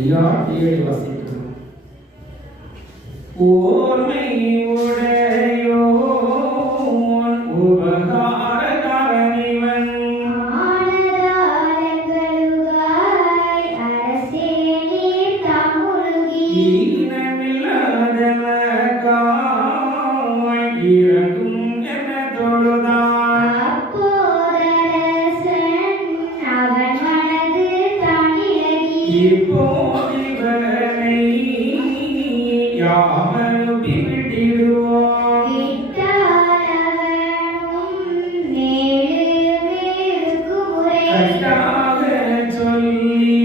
ஐயா ஏழு வாசிக்கிறோம். ஓர்மை உடையோன் உபகாரகாரணிவன் ஈனமில்லாதவர்காய் இறங்கும் என தொழுதான். இப்போதிவனை யாவரும் விட்டிடுவோம். கட்டாக சொல்லி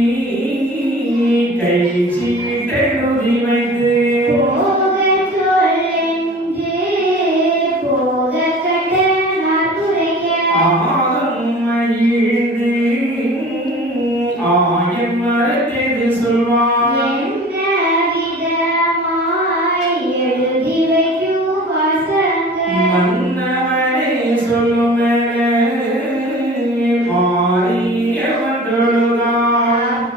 கை சீட்டெழுதி வைத்து ஆகம் மகிழ்ந்து ஆயம் மறந்தது சொல்வான். மன்னவனே சொல்லுமென மாறியவன் தொழுதான்.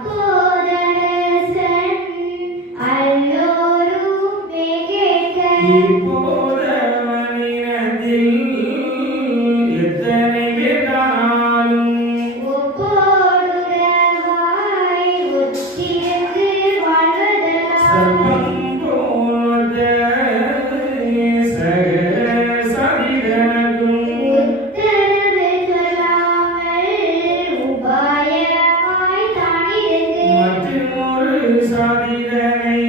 இப்போதவனிடத்தில் எத்தனை பேரானாலும் சர்வம் போத சகல சதிதனக்கும் மற்றுமொரு சதிதனை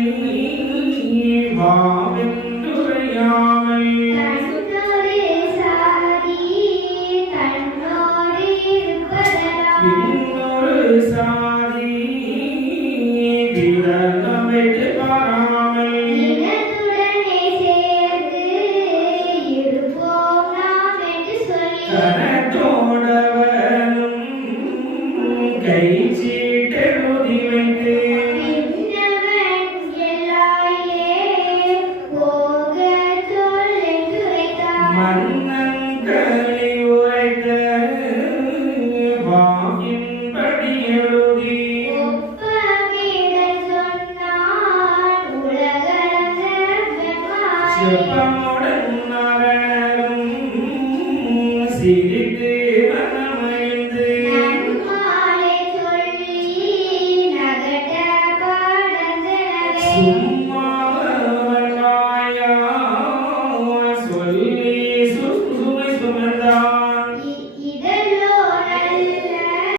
வாவென்றுரையாமல் இன்னொரு